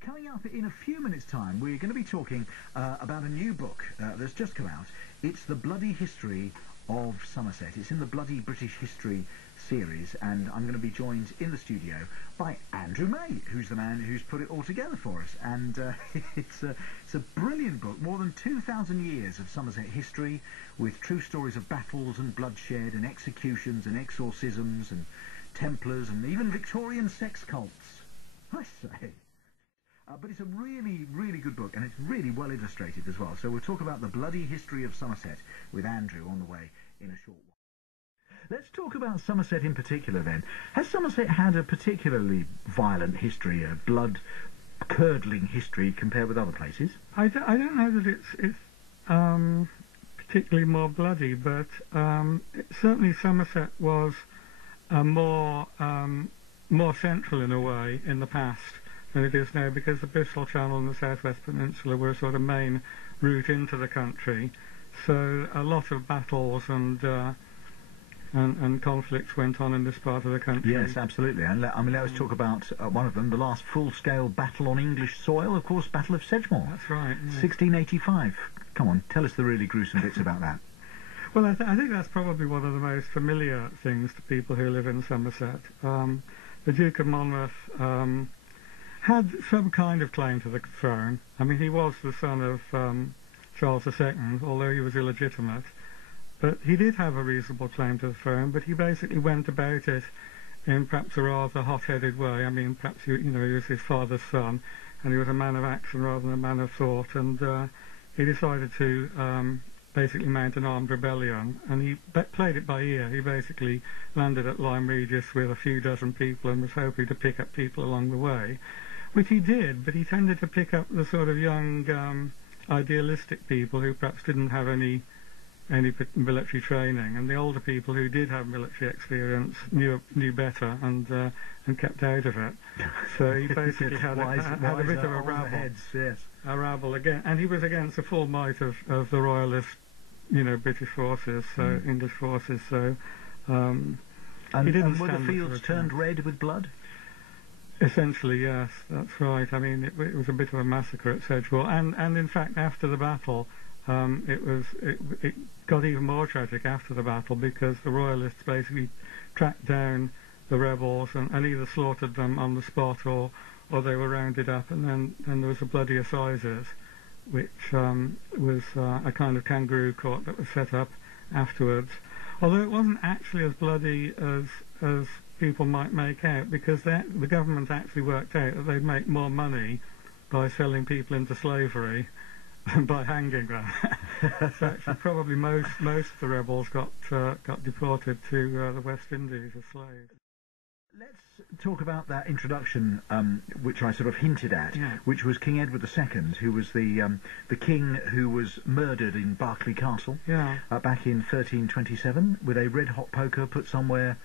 Coming up in a few minutes' time, we're going to be talking about a new book that's just come out. It's The Bloody History of Somerset. It's in the Bloody British History series, and I'm going to be joined in the studio by Andrew May, who's the man who's put it all together for us. And it's a brilliant book, more than 2,000 years of Somerset history, with true stories of battles and bloodshed and executions and exorcisms and Templars and even Victorian sex cults, I say. But it's a really, really good book, and it's really well illustrated as well. So we'll talk about the bloody history of Somerset with Andrew on the way in a short while. Let's talk about Somerset in particular then. Has Somerset had a particularly violent history, a blood-curdling history compared with other places? I don't know that it's particularly more bloody, but certainly Somerset was more central in a way in the past than it is now, because the Bristol Channel and the South West Peninsula were a sort of main route into the country. So a lot of battles and conflicts went on in this part of the country. Yes, absolutely. And let's talk about one of them, the last full-scale battle on English soil, of course, Battle of Sedgemoor. That's right. Yeah. 1685. Come on, tell us the really gruesome bits about that. Well, I think that's probably one of the most familiar things to people who live in Somerset. The Duke of Monmouth had some kind of claim to the throne. I mean, he was the son of Charles II, although he was illegitimate. But he did have a reasonable claim to the throne, but he basically went about it in perhaps a rather hot-headed way. I mean, perhaps, he was his father's son, and he was a man of action rather than a man of thought, and he decided to basically mount an armed rebellion, and he played it by ear. He basically landed at Lyme Regis with a few dozen people and was hoping to pick up people along the way, which he did, but he tended to pick up the sort of young, idealistic people who perhaps didn't have any military training, and the older people who did have military experience knew better and kept out of it. So he basically had a bit of a rabble. Heads, yes. A rabble again, and he was against the full might of the royalist, British forces, so English forces. So and were the fields turned red with blood? Essentially, yes, that's right. I mean, it was a bit of a massacre at Sedgemoor, and in fact, after the battle, it got even more tragic after the battle, because the royalists basically tracked down the rebels and either slaughtered them on the spot or they were rounded up, and then there was the Bloody Assizes, which was a kind of kangaroo court that was set up afterwards. Although it wasn't actually as bloody as people might make out, because the government actually worked out that they'd make more money by selling people into slavery than by hanging them. So actually, probably most of the rebels got deported to the West Indies as slaves. Let's talk about that introduction, which I sort of hinted at, yeah. Which was King Edward II, who was the king who was murdered in Berkeley Castle, yeah. Back in 1327 with a red-hot poker put somewhere.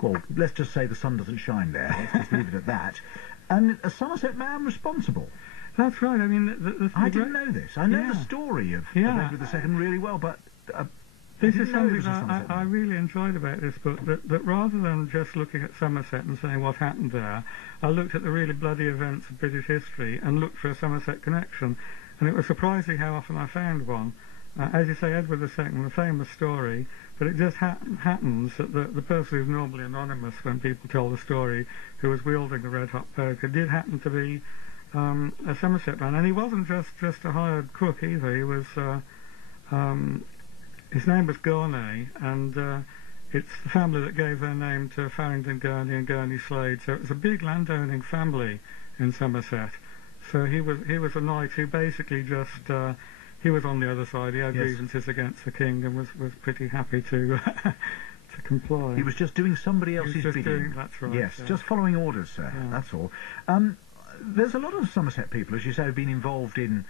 Well, let's just say the sun doesn't shine there. Let's just leave it at that. And a Somerset man responsible. That's right. I mean, I didn't know this. I know the story of Edward II really well, but this is something that I really enjoyed about this book, that rather than just looking at Somerset and saying what happened there, I looked at the really bloody events of British history and looked for a Somerset connection, and it was surprising how often I found one. As you say, Edward II, the famous story, but it just happens that the person who's normally anonymous when people tell the story, who was wielding the red-hot poker, did happen to be a Somerset man, and he wasn't just a hired crook either. He was his name was Gurney, and it's the family that gave their name to Farringdon Gurney and Gurney Slade. So it was a big landowning family in Somerset. So he was a knight who basically just he was on the other side. He had grievances against the king and was pretty happy to to comply. He was just doing somebody else's bidding. That's right. Yes, just following orders, sir. Yeah. That's all. There's a lot of Somerset people, as you say, who've been involved in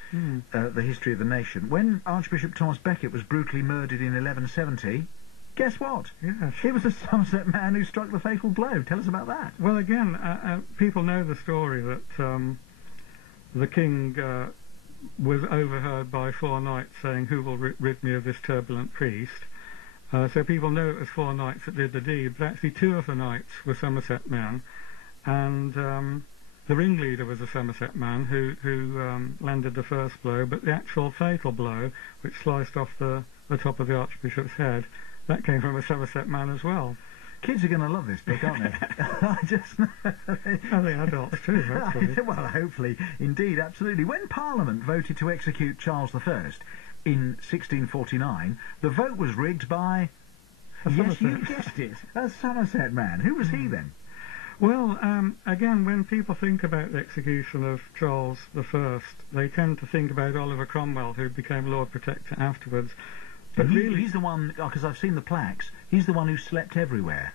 the history of the nation. When Archbishop Thomas Becket was brutally murdered in 1170, guess what? Yes. It was a Somerset man who struck the fatal blow. Tell us about that. Well, again, people know the story that the king was overheard by 4 knights saying, "Who will rid me of this turbulent priest?" So people know it was 4 knights that did the deed, but actually 2 of the knights were Somerset men, and the ringleader was a Somerset man who landed the first blow, but the actual fatal blow, which sliced off the top of the Archbishop's head, that came from a Somerset man as well. Kids are going to love this book, aren't they? I think adults too, hopefully. Well, hopefully, indeed, absolutely. When Parliament voted to execute Charles I in 1649, the vote was rigged by... Yes, you guessed it, a Somerset man. Who was he then? Well, again, when people think about the execution of Charles I, they tend to think about Oliver Cromwell, who became Lord Protector afterwards. But really, he's the one, because I've seen the plaques, he's the one who slept everywhere.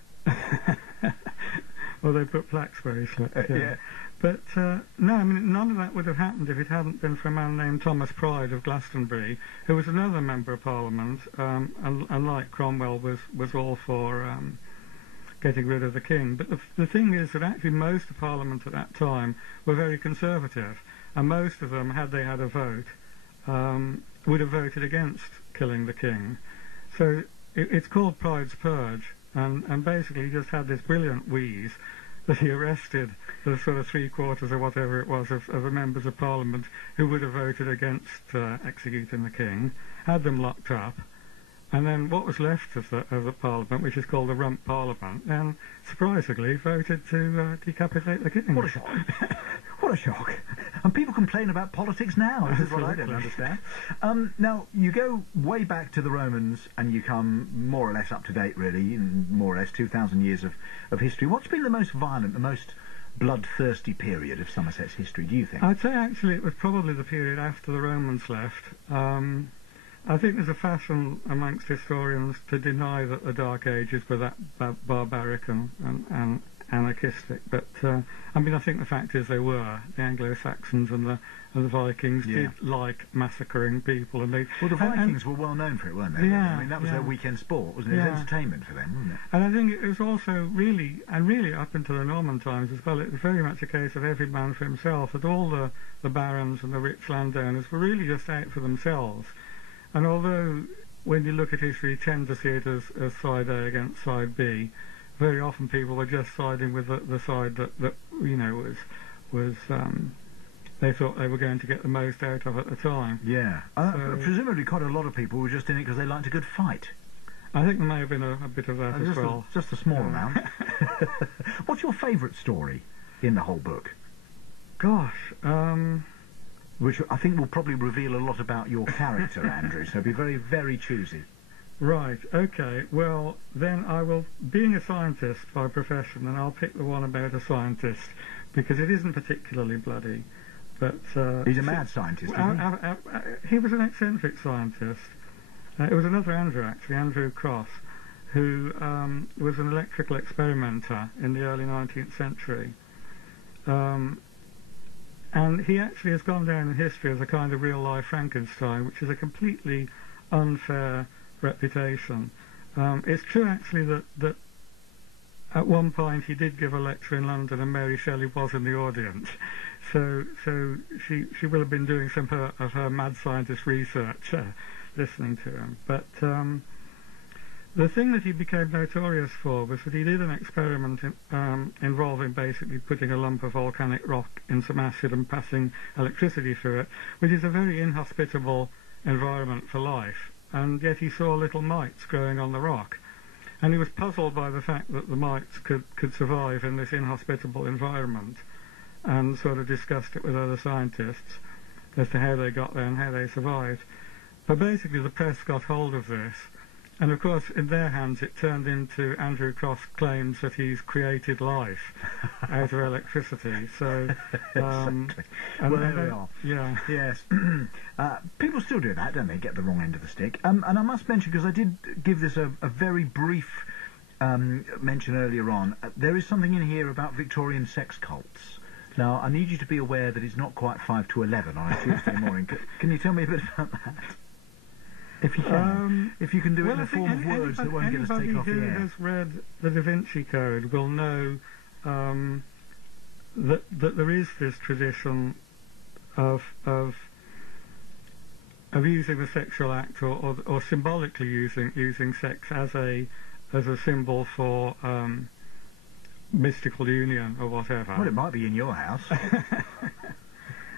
Well, they put plaques where he slept, yeah. But, no, I mean, none of that would have happened if it hadn't been for a man named Thomas Pride of Glastonbury, who was another member of Parliament, and like Cromwell, was all for getting rid of the king. But the thing is that actually most of Parliament at that time were very conservative, and most of them, had they had a vote, would have voted against killing the king. So it's called Pride's Purge, and basically he just had this brilliant wheeze that he arrested the sort of 3/4 or whatever it was of the members of Parliament who would have voted against executing the king, had them locked up, and then what was left of the Parliament, which is called the Rump Parliament, then surprisingly voted to decapitate the king. What a shock. What a shock. And people complain about politics now. This is what I don't understand. Now, you go way back to the Romans and you come more or less up to date, really, in more or less 2,000 years of history. What's been the most violent, the most bloodthirsty period of Somerset's history, do you think? I'd say actually it was probably the period after the Romans left. I think there's a fashion amongst historians to deny that the Dark Ages were that barbaric and anarchistic, but I mean, I think the fact is they were. The Anglo-Saxons and the Vikings did like massacring people, and the Vikings were well known for it, weren't they? Yeah, I mean, that was their weekend sport, wasn't it? It was entertainment for them, wasn't it? And I think it was also really up into the Norman times as well, it was very much a case of every man for himself, that all the barons and the rich landowners were really just out for themselves. And although when you look at history you tend to see it as side A against side B, very often people were just siding with the side that you know was they thought they were going to get the most out of at the time. Yeah. Presumably quite a lot of people were just in it because they liked a good fight. I think there may have been a bit of that as well. Just a small amount. What's your favourite story in the whole book? Gosh, which I think will probably reveal a lot about your character, Andrew, so be very, very choosy. Right, okay, well, then I will, being a scientist by profession, and I'll pick the one about a scientist, because it isn't particularly bloody, but... He's a mad scientist, isn't he? He was an eccentric scientist. It was another Andrew, actually, Andrew Crosse, who was an electrical experimenter in the early 19th century. And he actually has gone down in history as a kind of real-life Frankenstein, which is a completely unfair reputation. It's true, actually, that at one point he did give a lecture in London and Mary Shelley was in the audience. So she will have been doing some of her mad scientist research listening to him. But the thing that he became notorious for was that he did an experiment involving basically putting a lump of volcanic rock in some acid and passing electricity through it, which is a very inhospitable environment for life, and yet he saw little mites growing on the rock. And he was puzzled by the fact that the mites could survive in this inhospitable environment, and sort of discussed it with other scientists as to how they got there and how they survived. But basically the press got hold of this, and of course in their hands it turned into Andrew Crosse claims that he's created life out of electricity. So, well, there we are. Yeah. Yes. People still do that, don't they? Get the wrong end of the stick. And I must mention, because I did give this a very brief mention earlier on, there is something in here about Victorian sex cults. Now, I need you to be aware that it's not quite 5 to 11 on a Tuesday morning. Can you tell me a bit about that? If you can do it in a form of words that won't get us taken off the air. Anybody who has read the Da Vinci Code will know that there is this tradition of using the sexual act or symbolically using sex as a symbol for mystical union or whatever. Well, it might be in your house.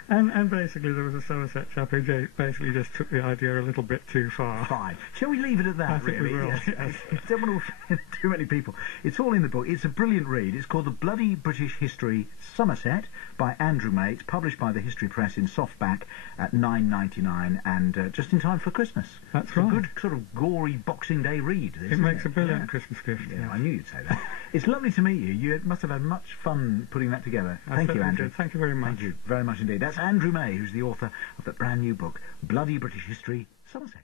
And basically there was a Somerset chap who basically just took the idea a little bit too far. Fine. Shall we leave it at that, I think really? we will, Yes. Don't want to offend too many people. It's all in the book. It's a brilliant read. It's called The Bloody British History Somerset by Andrew May. It's published by the History Press in softback at $9.99 and just in time for Christmas. That's right. right. A good sort of gory Boxing Day read. It makes a brilliant Christmas gift. Yeah, Yes. I knew you'd say that. It's lovely to meet you. You must have had much fun putting that together. Thank you, Andrew. Thank you very much. Thank you very much indeed. That's Andrew May, who's the author of that brand new book, Bloody British History, Somerset.